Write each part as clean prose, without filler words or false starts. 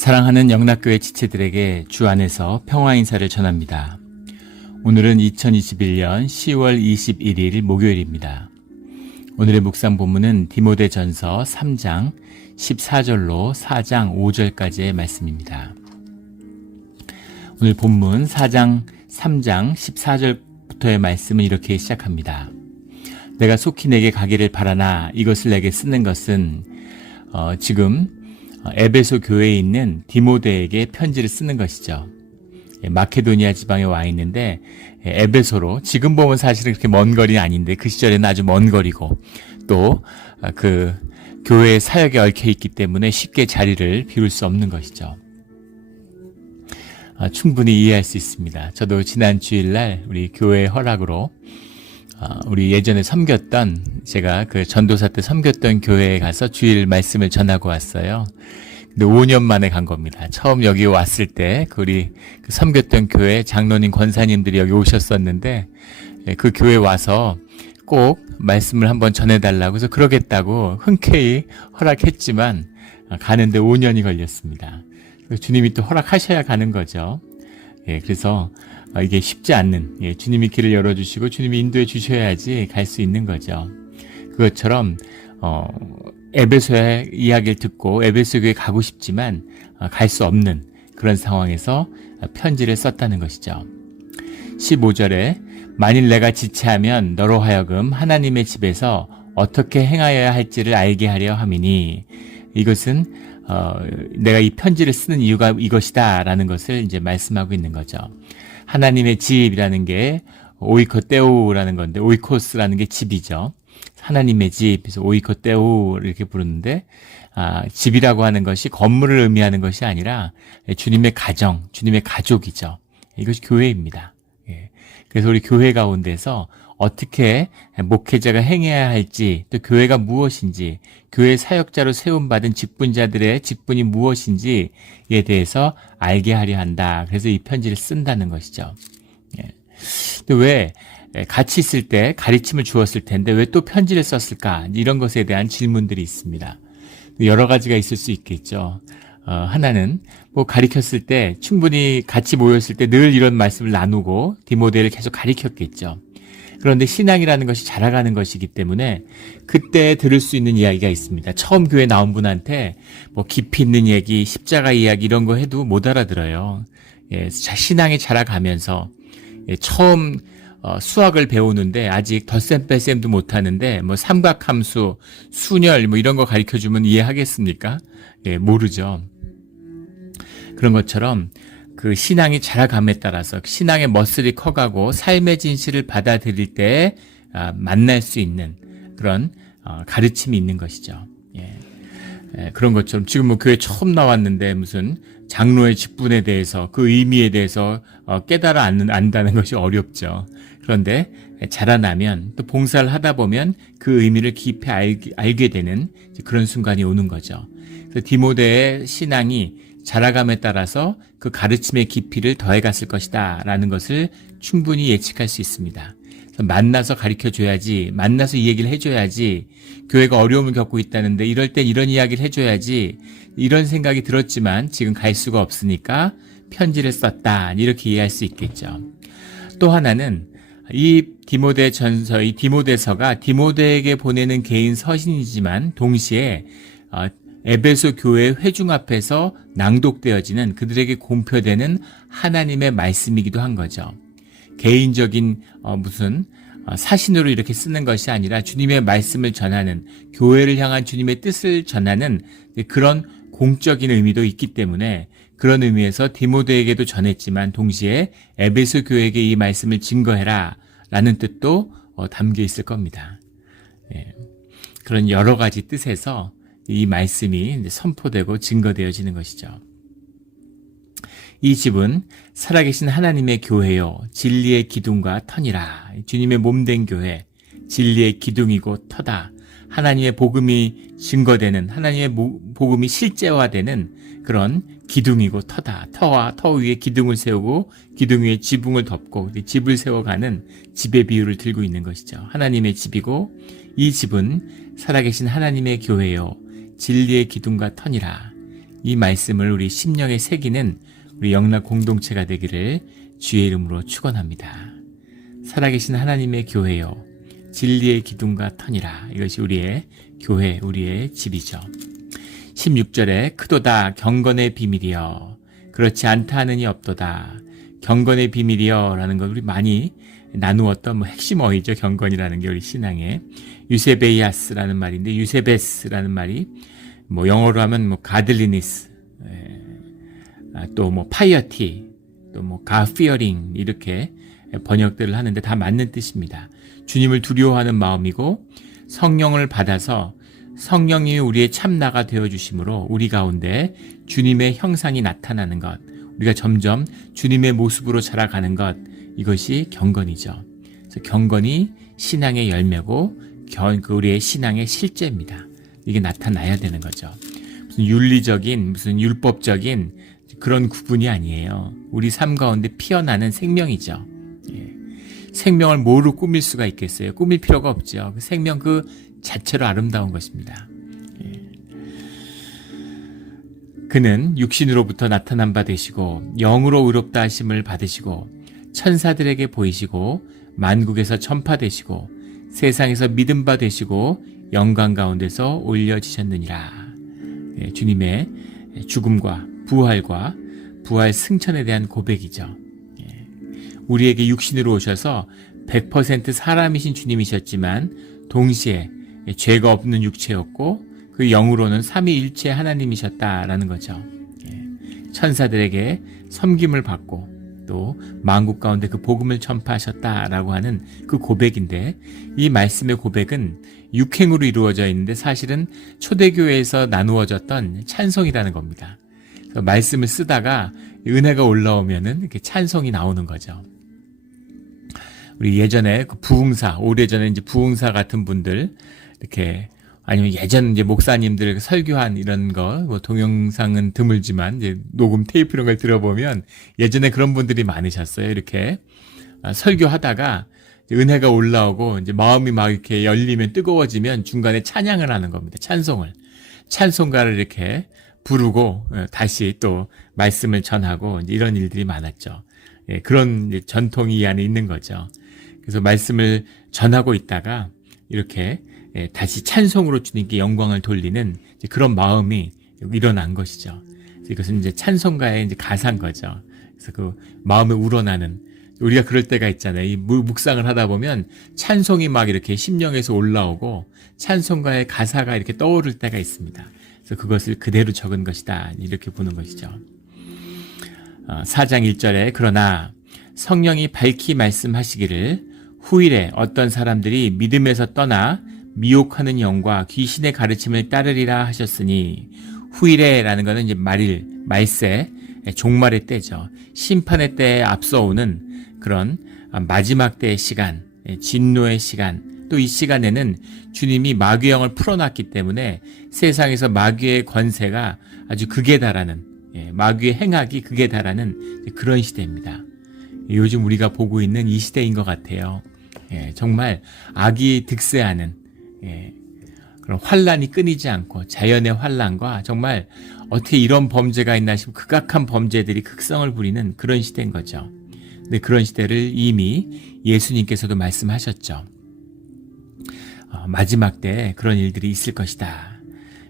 사랑하는 영락교회 지체들에게 주 안에서 평화 인사를 전합니다. 오늘은 2021년 10월 21일 목요일입니다. 오늘의 묵상 본문은 디모데전서 3장 14절로 4장 5절까지의 말씀입니다. 오늘 본문 4장 3장 14절부터의 말씀은 이렇게 시작합니다. 내가 속히 내게 가기를 바라나 이것을 내게 쓰는 것은 지금 에베소 교회에 있는 디모데에게 편지를 쓰는 것이죠. 마케도니아 지방에 와 있는데 에베소로 지금 보면 사실은 그렇게 먼 거리는 아닌데 그 시절에는 아주 먼 거리고 또 그 교회의 사역에 얽혀 있기 때문에 쉽게 자리를 비울 수 없는 것이죠. 충분히 이해할 수 있습니다. 저도 지난 주일날 우리 교회의 허락으로 우리 예전에 섬겼던 제가 그 전도사 때 섬겼던 교회에 가서 주일 말씀을 전하고 왔어요. 근데 5년 만에 간 겁니다. 처음 여기 왔을 때 우리 그 섬겼던 교회 장로님 권사님들이 여기 오셨었는데 그 교회 와서 꼭 말씀을 한번 전해달라고 해서 그러겠다고 흔쾌히 허락했지만 가는데 5년이 걸렸습니다. 주님이 또 허락하셔야 가는 거죠. 그래서 이게 쉽지 않는, 주님이 길을 열어주시고 주님이 인도해 주셔야지 갈 수 있는 거죠. 그것처럼 에베소의 이야기를 듣고 에베소 교회에 가고 싶지만 갈 수 없는 그런 상황에서 편지를 썼다는 것이죠. 15절에 만일 내가 지체하면 너로 하여금 하나님의 집에서 어떻게 행하여야 할지를 알게 하려 함이니 이것은 내가 이 편지를 쓰는 이유가 이것이다 라는 것을 이제 말씀하고 있는 거죠. 하나님의 집이라는 게 오이코테오라는 건데 오이코스라는 게 집이죠. 하나님의 집, 그래서 오이코테오 이렇게 부르는데 집이라고 하는 것이 건물을 의미하는 것이 아니라 주님의 가정, 주님의 가족이죠. 이것이 교회입니다. 그래서 우리 교회 가운데서 어떻게 목회자가 행해야 할지, 또 교회가 무엇인지, 교회 사역자로 세움받은 직분자들의 직분이 무엇인지에 대해서 알게 하려 한다. 그래서 이 편지를 쓴다는 것이죠. 또 왜 같이 있을 때 가르침을 주었을 텐데 왜 또 편지를 썼을까? 이런 것에 대한 질문들이 있습니다. 여러 가지가 있을 수 있겠죠. 하나는 가르쳤을 때 충분히 같이 모였을 때 늘 이런 말씀을 나누고 디모데를 계속 가르쳤겠죠. 그런데 신앙이라는 것이 자라가는 것이기 때문에 그때 들을 수 있는 이야기가 있습니다. 처음 교회 나온 분한테 깊이 있는 얘기, 십자가 이야기 이런 거 해도 못 알아들어요. 신앙이 자라가면서 처음 수학을 배우는데 아직 덧셈 뺄셈도 못하는데 삼각함수, 순열 이런 거 가르쳐주면 이해하겠습니까? 모르죠. 그런 것처럼 그 신앙이 자라감에 따라서 신앙의 머슬이 커가고 삶의 진실을 받아들일 때 만날 수 있는 그런 가르침이 있는 것이죠. 그런 것처럼 지금 교회 처음 나왔는데 무슨 장로의 직분에 대해서 그 의미에 대해서 깨달아 안다는 것이 어렵죠. 그런데 자라나면 또 봉사를 하다 보면 그 의미를 깊이 알게 되는 그런 순간이 오는 거죠. 그래서 디모데의 신앙이 자라감에 따라서 그 가르침의 깊이를 더해갔을 것이다 라는 것을 충분히 예측할 수 있습니다. 그래서 만나서 가르쳐줘야지, 만나서 이 얘기를 해줘야지, 교회가 어려움을 겪고 있다는데 이럴 땐 이런 이야기를 해줘야지 이런 생각이 들었지만 지금 갈 수가 없으니까 편지를 썼다 이렇게 이해할 수 있겠죠. 또 하나는 이 디모데전서, 이 디모데서가 디모데에게 보내는 개인 서신이지만 동시에 에베소 교회 회중 앞에서 낭독되어지는 그들에게 공표되는 하나님의 말씀이기도 한 거죠. 개인적인 무슨 사신으로 이렇게 쓰는 것이 아니라 주님의 말씀을 전하는, 교회를 향한 주님의 뜻을 전하는 그런 공적인 의미도 있기 때문에 그런 의미에서 디모데에게도 전했지만 동시에 에베소 교회에게 이 말씀을 증거해라 라는 뜻도 담겨 있을 겁니다. 그런 여러 가지 뜻에서 이 말씀이 선포되고 증거되어지는 것이죠. 이 집은 살아계신 하나님의 교회요 진리의 기둥과 터니라. 주님의 몸된 교회, 진리의 기둥이고 터다. 하나님의 복음이 증거되는, 하나님의 복음이 실제화되는 그런 기둥이고 터다. 터와 터 위에 기둥을 세우고 기둥 위에 지붕을 덮고 집을 세워가는 집의 비유를 들고 있는 것이죠. 하나님의 집이고 이 집은 살아계신 하나님의 교회요 진리의 기둥과 터니라. 이 말씀을 우리 심령에 새기는 우리 영락 공동체가 되기를 주의 이름으로 축원합니다. 살아계신 하나님의 교회요, 진리의 기둥과 터니라. 이것이 우리의 교회, 우리의 집이죠. 16절에 크도다 경건의 비밀이여 그렇지 않다 하느니 없도다. 경건의 비밀이여 라는 걸 우리 많이 나누었던 핵심 어휘죠. 경건이라는 게 우리 신앙의 유세베이아스라는 말인데, 유세베스라는 말이 영어로 하면 가들리니스, 또 파이어티, 또 가피어링 이렇게 번역들을 하는데 다 맞는 뜻입니다. 주님을 두려워하는 마음이고 성령을 받아서 성령이 우리의 참나가 되어주심으로 우리 가운데 주님의 형상이 나타나는 것, 우리가 점점 주님의 모습으로 자라가는 것, 이것이 경건이죠. 그래서 경건이 신앙의 열매고 우리의 신앙의 실제입니다. 이게 나타나야 되는 거죠. 무슨 윤리적인, 무슨 율법적인 그런 구분이 아니에요. 우리 삶 가운데 피어나는 생명이죠. 생명을 뭐로 꾸밀 수가 있겠어요? 꾸밀 필요가 없죠. 그 생명 그 자체로 아름다운 것입니다. 그는 육신으로부터 나타난 바 되시고 영으로 의롭다 하심을 받으시고 천사들에게 보이시고 만국에서 전파되시고 세상에서 믿음 바 되시고 영광 가운데서 올려지셨느니라. 주님의 죽음과 부활과 부활 승천에 대한 고백이죠. 우리에게 육신으로 오셔서 100% 사람이신 주님이셨지만 동시에 죄가 없는 육체였고 그 영으로는 삼위일체 하나님이셨다라는 거죠. 천사들에게 섬김을 받고 또 만국 가운데 그 복음을 전파하셨다라고 하는 그 고백인데, 이 말씀의 고백은 육행으로 이루어져 있는데 사실은 초대교회에서 나누어졌던 찬송이라는 겁니다. 그래서 말씀을 쓰다가 은혜가 올라오면은 이렇게 찬송이 나오는 거죠. 우리 예전에 그 부흥사, 오래전에 이제 부흥사 같은 분들, 이렇게, 아니면 예전 이제 목사님들 설교한 이런 거, 동영상은 드물지만, 이제 녹음 테이프 이런 걸 들어보면 예전에 그런 분들이 많으셨어요. 이렇게 설교하다가 은혜가 올라오고 이제 마음이 막 이렇게 열리면 뜨거워지면 중간에 찬양을 하는 겁니다. 찬송가를 이렇게 부르고 다시 또 말씀을 전하고 이제 이런 일들이 많았죠. 그런 이제 전통이 이 안에 있는 거죠. 그래서 말씀을 전하고 있다가 이렇게 다시 찬송으로 주님께 영광을 돌리는 그런 마음이 일어난 것이죠. 그래서 이것은 이제 찬송가의 이제 가사인 거죠. 그래서 그 마음에 우러나는, 우리가 그럴 때가 있잖아요. 이 묵상을 하다 보면 찬송이 막 이렇게 심령에서 올라오고 찬송가의 가사가 이렇게 떠오를 때가 있습니다. 그래서 그것을 그대로 적은 것이다, 이렇게 보는 것이죠. 4장 1절에 그러나 성령이 밝히 말씀하시기를 후일에 어떤 사람들이 믿음에서 떠나 미혹하는 영과 귀신의 가르침을 따르리라 하셨으니, 후일에라는 것은 이제 말세, 종말의 때죠. 심판의 때에 앞서오는 그런 마지막 때의 시간, 진노의 시간, 또 이 시간에는 주님이 마귀의 영을 풀어놨기 때문에 세상에서 마귀의 권세가 아주 극에 달하는, 마귀의 행악이 극에 달하는 그런 시대입니다. 요즘 우리가 보고 있는 이 시대인 것 같아요. 정말 악이 득세하는 그런 환란이 끊이지 않고 자연의 환란과 정말 어떻게 이런 범죄가 있나 싶은 극악한 범죄들이 극성을 부리는 그런 시대인 거죠. 근데 그런 시대를 이미 예수님께서도 말씀하셨죠. 마지막 때 그런 일들이 있을 것이다.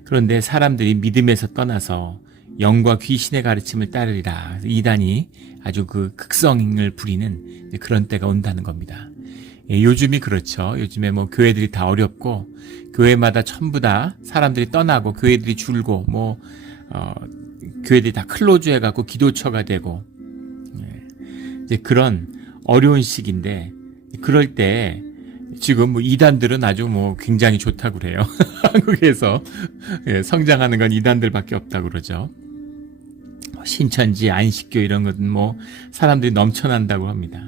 그런데 사람들이 믿음에서 떠나서 영과 귀신의 가르침을 따르리라. 이단이 아주 그 극성을 부리는 그런 때가 온다는 겁니다. 요즘이 그렇죠. 요즘에 교회들이 다 어렵고 교회마다 전부 다 사람들이 떠나고 교회들이 줄고 교회들이 다 클로즈 해갖고 기도처가 되고 이제 그런 어려운 시기인데, 그럴 때 지금 이단들은 아주 굉장히 좋다고 그래요. 한국에서 성장하는 건 이단들밖에 없다고 그러죠. 신천지, 안식교 이런 것은 사람들이 넘쳐난다고 합니다.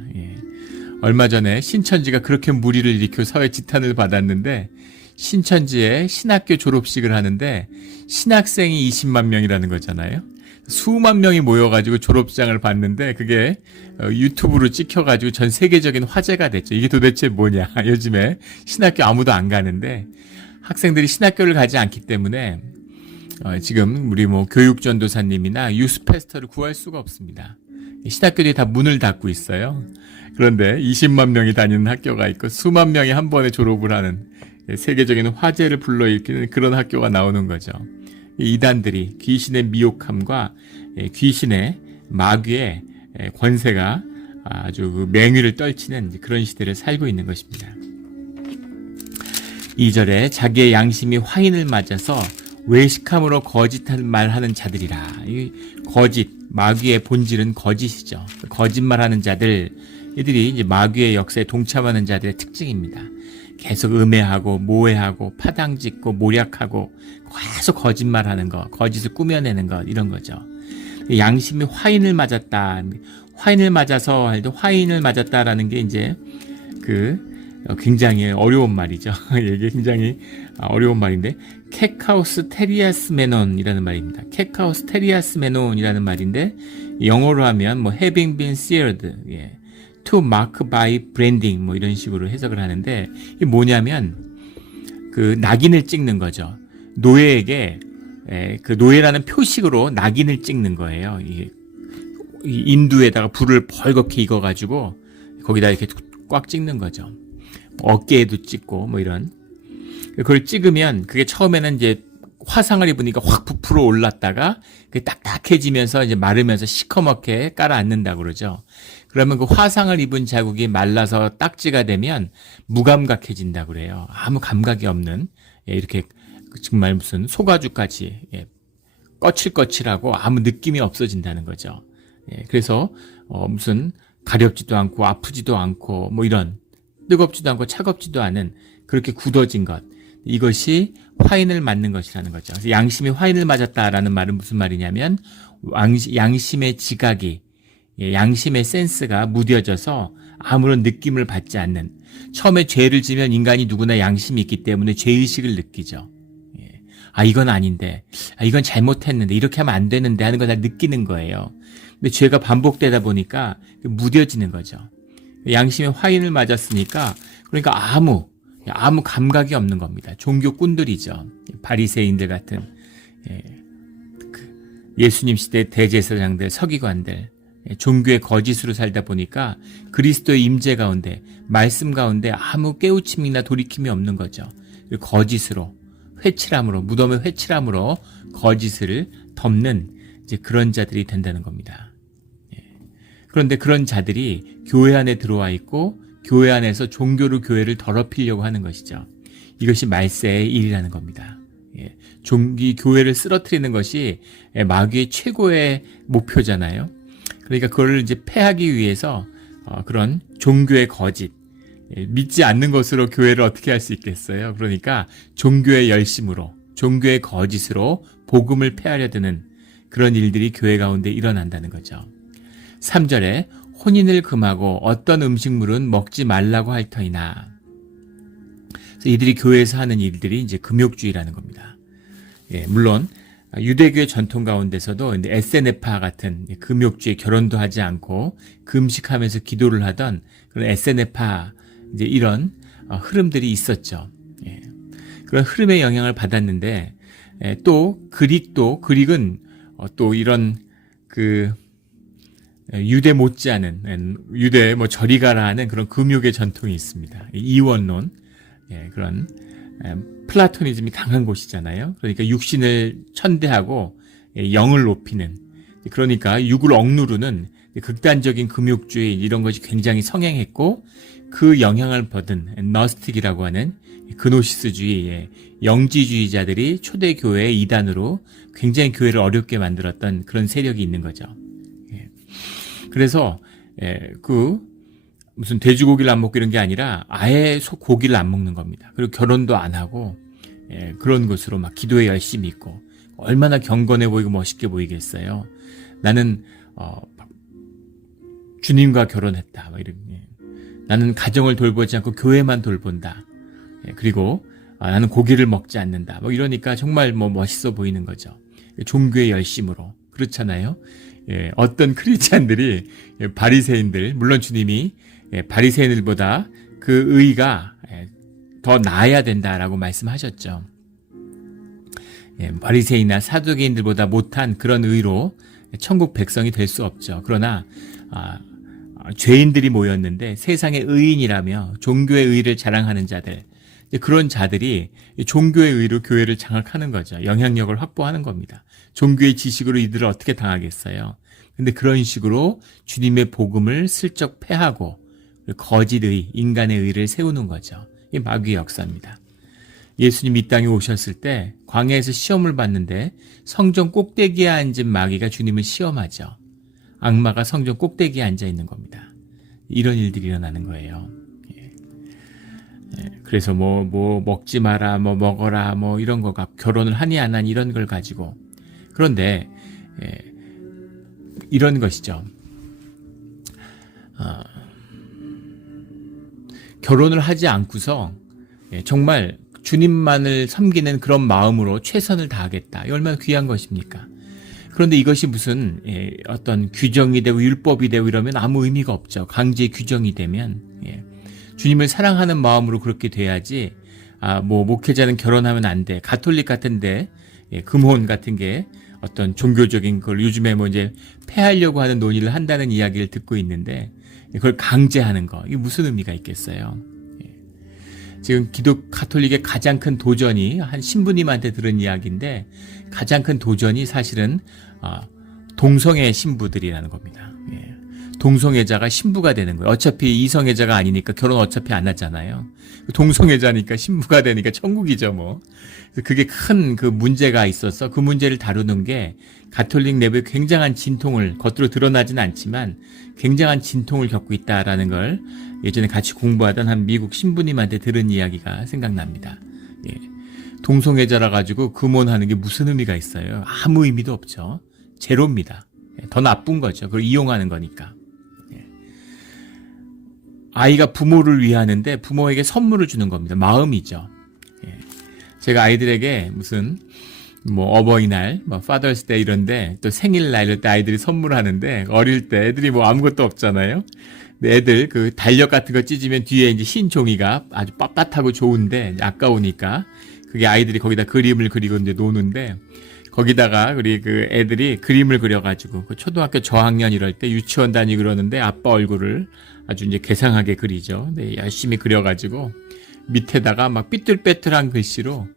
얼마 전에 신천지가 그렇게 무리를 일으켜 사회 지탄을 받았는데, 신천지에 신학교 졸업식을 하는데 신학생이 20만 명이라는 거잖아요. 수만 명이 모여가지고 졸업장을 봤는데 그게 유튜브로 찍혀가지고 전 세계적인 화제가 됐죠. 이게 도대체 뭐냐. 요즘에 신학교 아무도 안 가는데 학생들이 신학교를 가지 않기 때문에 지금 우리 뭐 교육전도사님이나 유스패스터를 구할 수가 없습니다. 신학교들이 다 문을 닫고 있어요. 그런데 20만 명이 다니는 학교가 있고 수만 명이 한 번에 졸업을 하는 세계적인 화제를 불러일으키는 그런 학교가 나오는 거죠. 이단들이 귀신의 미혹함과 귀신의 마귀의 권세가 아주 그 맹위를 떨치는 그런 시대를 살고 있는 것입니다. 2절에 자기의 양심이 화인을 맞아서 외식함으로 거짓한 말하는 자들이라. 이 거짓, 마귀의 본질은 거짓이죠. 거짓말하는 자들, 이들이 이제 마귀의 역사에 동참하는 자들의 특징입니다. 계속 음해하고 모해하고 파당짓고 모략하고 계속 거짓말하는 것, 거짓을 꾸며내는 것, 이런 거죠. 양심이 화인을 맞았다. 화인을 맞아서 할 때 화인을 맞았다라는 게 이제 굉장히 어려운 말이죠. 이게 굉장히 어려운 말인데 케카우스 테리아스 메논이라는 말입니다. 케카우스 테리아스 메논이라는 말인데 영어로 하면 뭐 having been seared, to mark by branding 뭐 이런 식으로 해석을 하는데 이게 뭐냐면 그 낙인을 찍는 거죠. 노예에게 그 노예라는 표식으로 낙인을 찍는 거예요. 이게 인두에다가 불을 벌겋게 익어가지고 거기다 이렇게 꽉 찍는 거죠. 어깨에도 찍고 뭐 이런. 그걸 찍으면 그게 처음에는 이제 화상을 입으니까 확 부풀어 올랐다가 그게 딱딱해지면서 이제 마르면서 시커멓게 깔아앉는다고 그러죠. 그러면 그 화상을 입은 자국이 말라서 딱지가 되면 무감각해진다고 그래요. 아무 감각이 없는, 이렇게 정말 무슨 소가죽같이 거칠거칠하고 아무 느낌이 없어진다는 거죠. 그래서 무슨 가렵지도 않고 아프지도 않고 뭐 이런, 뜨겁지도 않고 차갑지도 않은 그렇게 굳어진 것, 이것이 화인을 맞는 것이라는 거죠. 그래서 양심이 화인을 맞았다라는 말은 무슨 말이냐면 양심의 지각이, 양심의 센스가 무뎌져서 아무런 느낌을 받지 않는, 처음에 죄를 지면 인간이 누구나 양심이 있기 때문에 죄의식을 느끼죠. 이건 아닌데, 이건 잘못했는데, 이렇게 하면 안 되는데 하는 걸 다 느끼는 거예요. 근데 죄가 반복되다 보니까 무뎌지는 거죠. 양심의 화인을 맞았으니까, 그러니까 아무 감각이 없는 겁니다. 종교꾼들이죠. 바리새인들 같은, 예수님 시대 대제사장들, 서기관들, 종교의 거짓으로 살다 보니까 그리스도의 임재 가운데, 말씀 가운데 아무 깨우침이나 돌이킴이 없는 거죠. 거짓으로, 회칠함으로, 무덤의 회칠함으로 거짓을 덮는 이제 그런 자들이 된다는 겁니다. 그런데 그런 자들이 교회 안에 들어와 있고 교회 안에서 종교로 교회를 더럽히려고 하는 것이죠. 이것이 말세의 일이라는 겁니다. 교회를 쓰러뜨리는 것이 마귀의 최고의 목표잖아요. 그러니까 그걸 이제 패하기 위해서 그런 종교의 거짓, 믿지 않는 것으로 교회를 어떻게 할 수 있겠어요? 그러니까 종교의 열심으로, 종교의 거짓으로 복음을 패하려 드는 그런 일들이 교회 가운데 일어난다는 거죠. 3절에 혼인을 금하고 어떤 음식물은 먹지 말라고 할 터이나. 그래서 이들이 교회에서 하는 일들이 이제 금욕주의라는 겁니다. 물론 유대교의 전통 가운데서도 에세네파 같은 금욕주의, 결혼도 하지 않고 금식하면서 기도를 하던 그런 에세네파 이제 이런 흐름들이 있었죠. 그런 흐름의 영향을 받았는데 또 그릭은 또 이런 유대 못지않은, 유대 저리 가라 하는 그런 금욕의 전통이 있습니다. 이원론, 그런 플라토니즘이 강한 곳이잖아요. 그러니까 육신을 천대하고 영을 높이는, 그러니까 육을 억누르는 극단적인 금욕주의, 이런 것이 굉장히 성행했고, 그 영향을 받은 너스틱이라고 하는 그노시스주의, 영지주의자들이 초대교회의 이단으로 굉장히 교회를 어렵게 만들었던 그런 세력이 있는 거죠. 그래서 무슨 돼지고기를 안 먹고 이런 게 아니라 아예 고기를 안 먹는 겁니다. 그리고 결혼도 안 하고 그런 것으로 막 기도에 열심히 있고, 얼마나 경건해 보이고 멋있게 보이겠어요. 나는 주님과 결혼했다, 막 이런. 나는 가정을 돌보지 않고 교회만 돌본다. 그리고 나는 고기를 먹지 않는다. 뭐 이러니까 정말 멋있어 보이는 거죠. 종교의 열심으로. 그렇잖아요. 어떤 크리스찬들이 바리새인들, 물론 주님이 바리새인들보다 그 의가 더 나아야 된다라고 말씀하셨죠. 바리새인이나 사두개인들보다 못한 그런 의로 천국 백성이 될 수 없죠. 그러나 죄인들이 모였는데 세상의 의인이라며 종교의 의를 자랑하는 자들, 그런 자들이 종교의 의로 교회를 장악하는 거죠. 영향력을 확보하는 겁니다. 종교의 지식으로 이들을 어떻게 당하겠어요. 근데 그런 식으로 주님의 복음을 슬쩍 패하고 거짓의, 인간의 의를 세우는 거죠. 이게 마귀의 역사입니다. 예수님 이 땅에 오셨을 때 광야에서 시험을 받는데 성전 꼭대기에 앉은 마귀가 주님을 시험하죠. 악마가 성전 꼭대기에 앉아 있는 겁니다. 이런 일들이 일어나는 거예요. 그래서 뭐 먹지 마라, 뭐 먹어라, 뭐 이런 거가 결혼을 하니 안 하니 이런 걸 가지고. 그런데 이런 것이죠. 결혼을 하지 않고서 정말 주님만을 섬기는 그런 마음으로 최선을 다하겠다. 얼마나 귀한 것입니까? 그런데 이것이 무슨 어떤 규정이 되고 율법이 되고 이러면 아무 의미가 없죠. 강제 규정이 되면 주님을 사랑하는 마음으로 그렇게 돼야지. 뭐 목회자는 결혼하면 안 돼. 가톨릭 같은데 금혼 같은 게 어떤 종교적인 걸 요즘에 뭐 이제 폐하려고 하는 논의를 한다는 이야기를 듣고 있는데 그걸 강제하는 거, 이게 무슨 의미가 있겠어요? 지금 가톨릭의 가장 큰 도전이 한 신부님한테 들은 이야기인데 가장 큰 도전이 사실은 동성애 신부들이라는 겁니다. 동성애자가 신부가 되는 거예요. 어차피 이성애자가 아니니까 결혼 어차피 안 하잖아요. 동성애자니까 신부가 되니까 천국이죠, 뭐. 그게 큰 그 문제가 있어서 그 문제를 다루는 게 가톨릭 내부에 굉장한 진통을, 겉으로 드러나지는 않지만 굉장한 진통을 겪고 있다라는 걸 예전에 같이 공부하던 한 미국 신부님한테 들은 이야기가 생각납니다. 동성애자라 가지고 금혼하는 게 무슨 의미가 있어요? 아무 의미도 없죠. 제로입니다. 더 나쁜 거죠. 그걸 이용하는 거니까. 아이가 부모를 위하는데 부모에게 선물을 주는 겁니다. 마음이죠. 제가 아이들에게 무슨 뭐 어버이날, 뭐 파더스 데이 이런데 또 생일날 이럴 때 아이들이 선물하는데 어릴 때 애들이 뭐 아무것도 없잖아요. 근데 애들 그 달력 같은 거 찢으면 뒤에 이제 흰 종이가 아주 빳빳하고 좋은데 아까우니까 그게 아이들이 거기다 그림을 그리고 이제 노는데 거기다가 우리 그 애들이 그림을 그려가지고 그 초등학교 저학년 이럴 때 유치원 다니고 그러는데 아빠 얼굴을 아주 이제 괴상하게 그리죠. 네, 열심히 그려가지고 밑에다가 막 삐뚤빼뚤한 글씨로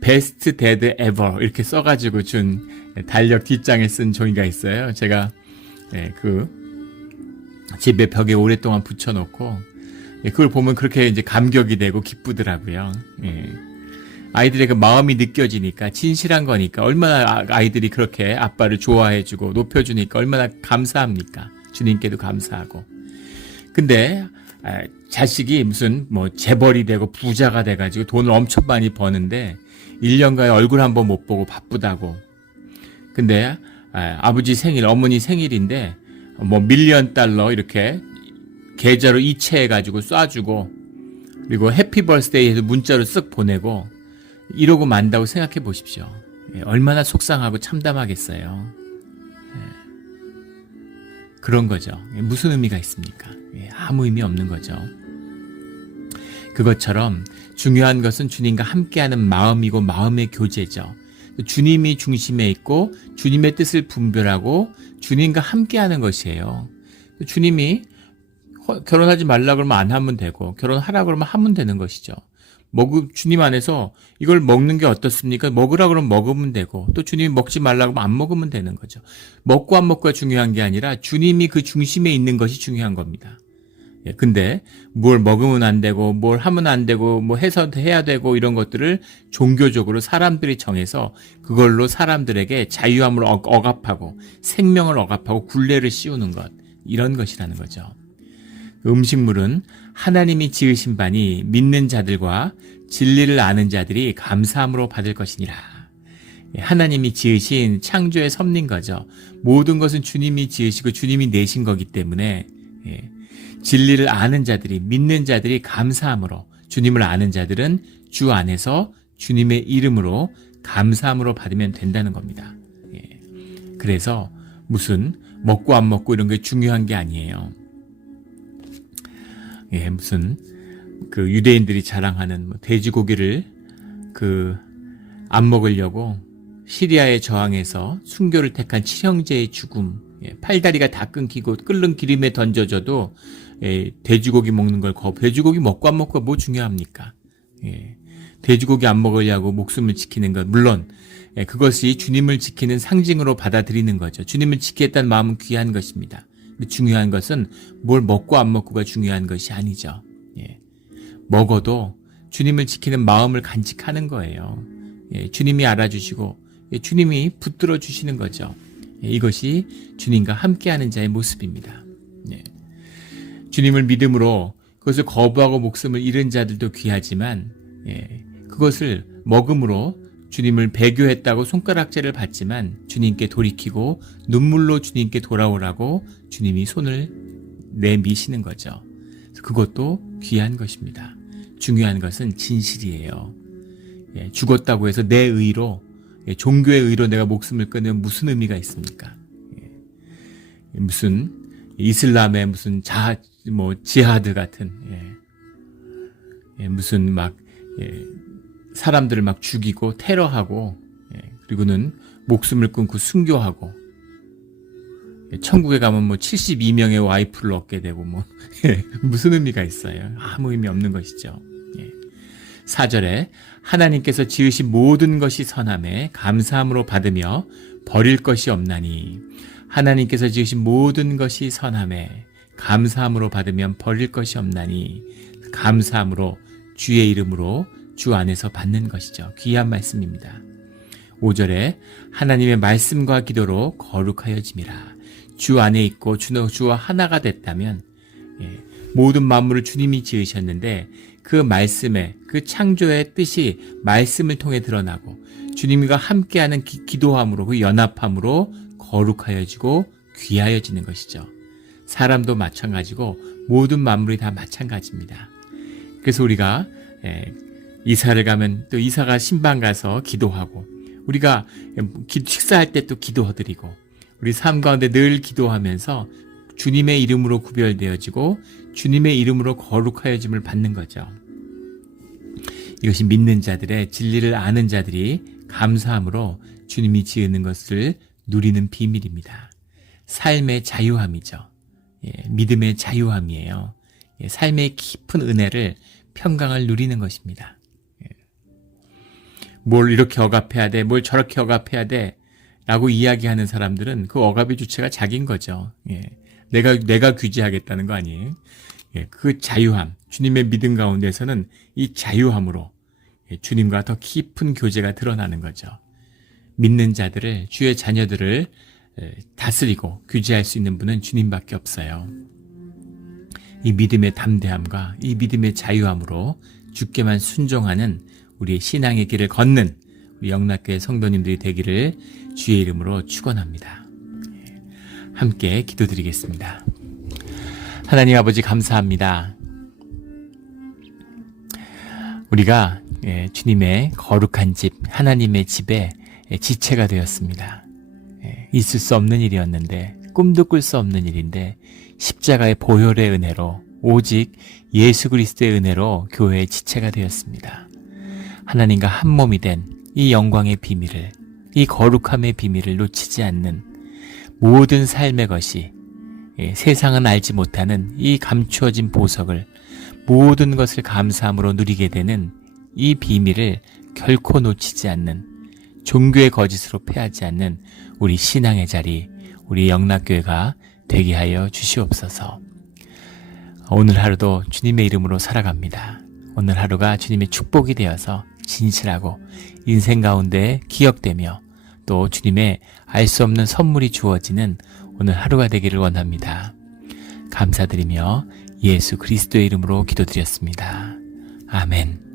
베스트 데드 에버 이렇게 써가지고 준 달력 뒷장에 쓴 종이가 있어요. 제가 그 집에 벽에 오랫동안 붙여놓고 그걸 보면 그렇게 이제 감격이 되고 기쁘더라고요. 아이들의 그 마음이 느껴지니까 진실한 거니까 얼마나 아이들이 그렇게 아빠를 좋아해주고 높여주니까 얼마나 감사합니까? 주님께도 감사하고. 근데 자식이 무슨 뭐 재벌이 되고 부자가 돼가지고 돈을 엄청 많이 버는데 1년간에 얼굴 한번 못 보고 바쁘다고. 근데 아버지 생일, 어머니 생일인데 뭐 $1,000,000 이렇게 계좌로 이체해가지고 쏴주고 그리고 해피 버스데이 해서 문자로 쓱 보내고 이러고 만다고 생각해 보십시오. 얼마나 속상하고 참담하겠어요. 그런 거죠. 무슨 의미가 있습니까? 아무 의미 없는 거죠. 그것처럼 중요한 것은 주님과 함께하는 마음이고 마음의 교제죠. 주님이 중심에 있고 주님의 뜻을 분별하고 주님과 함께하는 것이에요. 주님이 결혼하지 말라 그러면 안 하면 되고 결혼하라 그러면 하면 되는 것이죠. 주님 안에서 이걸 먹는 게 어떻습니까? 먹으라 그러면 먹으면 되고 또 주님이 먹지 말라 그러면 안 먹으면 되는 거죠. 먹고 안 먹고가 중요한 게 아니라 주님이 그 중심에 있는 것이 중요한 겁니다. 근데 뭘 먹으면 안 되고 뭘 하면 안 되고 뭐 해서 해야 되고 이런 것들을 종교적으로 사람들이 정해서 그걸로 사람들에게 자유함을 억압하고 생명을 억압하고 굴레를 씌우는 것, 이런 것이라는 거죠. 음식물은 하나님이 지으신 바니 믿는 자들과 진리를 아는 자들이 감사함으로 받을 것이니라. 하나님이 지으신 창조의 섭리인 거죠. 모든 것은 주님이 지으시고 주님이 내신 거기 때문에 진리를 아는 자들이, 믿는 자들이 감사함으로, 주님을 아는 자들은 주 안에서 주님의 이름으로 감사함으로 받으면 된다는 겁니다. 그래서 무슨 먹고 안 먹고 이런 게 중요한 게 아니에요. 무슨 그 유대인들이 자랑하는 돼지고기를 그 안 먹으려고 시리아에 저항해서 순교를 택한 칠형제의 죽음, 팔다리가 다 끊기고 끓는 기름에 던져져도 돼지고기 먹는 걸 돼지고기 먹고 안 먹고 뭐 중요합니까? 돼지고기 안 먹으려고 목숨을 지키는 것, 물론 그것이 주님을 지키는 상징으로 받아들이는 거죠. 주님을 지키겠다는 마음은 귀한 것입니다. 근데 중요한 것은 뭘 먹고 안 먹고가 중요한 것이 아니죠. 먹어도 주님을 지키는 마음을 간직하는 거예요. 주님이 알아주시고 주님이 붙들어 주시는 거죠. 이것이 주님과 함께하는 자의 모습입니다. 주님을 믿음으로 그것을 거부하고 목숨을 잃은 자들도 귀하지만 그것을 먹음으로 주님을 배교했다고 손가락질을 받지만 주님께 돌이키고 눈물로 주님께 돌아오라고 주님이 손을 내미시는 거죠. 그것도 귀한 것입니다. 중요한 것은 진실이에요. 죽었다고 해서 내 의로, 종교의 의로 내가 목숨을 끊으면 무슨 의미가 있습니까? 무슨 이슬람의 무슨 지하드 같은 무슨 사람들을 막 죽이고 테러하고 그리고는 목숨을 끊고 순교하고 천국에 가면 72명의 와이프를 얻게 되고 무슨 의미가 있어요? 아무 의미 없는 것이죠. 4절에 하나님께서 지으신 모든 것이 선함에 감사함으로 받으며 버릴 것이 없나니 하나님께서 지으신 모든 것이 선함에 감사함으로 받으면 버릴 것이 없나니 감사함으로 주의 이름으로 주 안에서 받는 것이죠. 귀한 말씀입니다. 5절에 하나님의 말씀과 기도로 거룩하여짐이라. 주 안에 있고 주와 하나가 됐다면 모든 만물을 주님이 지으셨는데 그 말씀의 그 창조의 뜻이 말씀을 통해 드러나고 주님과 함께하는 기도함으로 그 연합함으로 거룩하여지고 귀하여지는 것이죠. 사람도 마찬가지고 모든 만물이 다 마찬가지입니다. 그래서 우리가 이사를 가면 또 이사가 신방 가서 기도하고 우리가 식사할 때 또 기도드리고 우리 삶 가운데 늘 기도하면서 주님의 이름으로 구별되어지고 주님의 이름으로 거룩하여짐을 받는 거죠. 이것이 믿는 자들의 진리를 아는 자들이 감사함으로 주님이 지으는 것을 누리는 비밀입니다. 삶의 자유함이죠. 믿음의 자유함이에요. 삶의 깊은 은혜를 평강을 누리는 것입니다. 뭘 이렇게 억압해야 돼, 뭘 저렇게 억압해야 돼 라고 이야기하는 사람들은 그 억압의 주체가 자기인 거죠. 내가 규제하겠다는 거 아니에요. 그 자유함, 주님의 믿음 가운데서는 이 자유함으로 주님과 더 깊은 교제가 드러나는 거죠. 믿는 자들을, 주의 자녀들을 다스리고 규제할 수 있는 분은 주님밖에 없어요. 이 믿음의 담대함과 이 믿음의 자유함으로 주께만 순종하는 우리의 신앙의 길을 걷는 우리 영락교회 성도님들이 되기를 주의 이름으로 축원합니다. 함께 기도드리겠습니다. 하나님 아버지 감사합니다. 우리가 주님의 거룩한 집, 하나님의 집에 지체가 되었습니다. 있을 수 없는 일이었는데, 꿈도 꿀 수 없는 일인데 십자가의 보혈의 은혜로, 오직 예수 그리스도의 은혜로 교회의 지체가 되었습니다. 하나님과 한 몸이 된 이 영광의 비밀을, 이 거룩함의 비밀을 놓치지 않는 모든 삶의 것이 세상은 알지 못하는 이 감추어진 보석을, 모든 것을 감사함으로 누리게 되는 이 비밀을 결코 놓치지 않는, 종교의 거짓으로 패하지 않는 우리 신앙의 자리, 우리 영락교회가 되게 하여 주시옵소서. 오늘 하루도 주님의 이름으로 살아갑니다. 오늘 하루가 주님의 축복이 되어서 진실하고 인생 가운데 기억되며 또 주님의 알 수 없는 선물이 주어지는 오늘 하루가 되기를 원합니다. 감사드리며 예수 그리스도의 이름으로 기도드렸습니다. 아멘.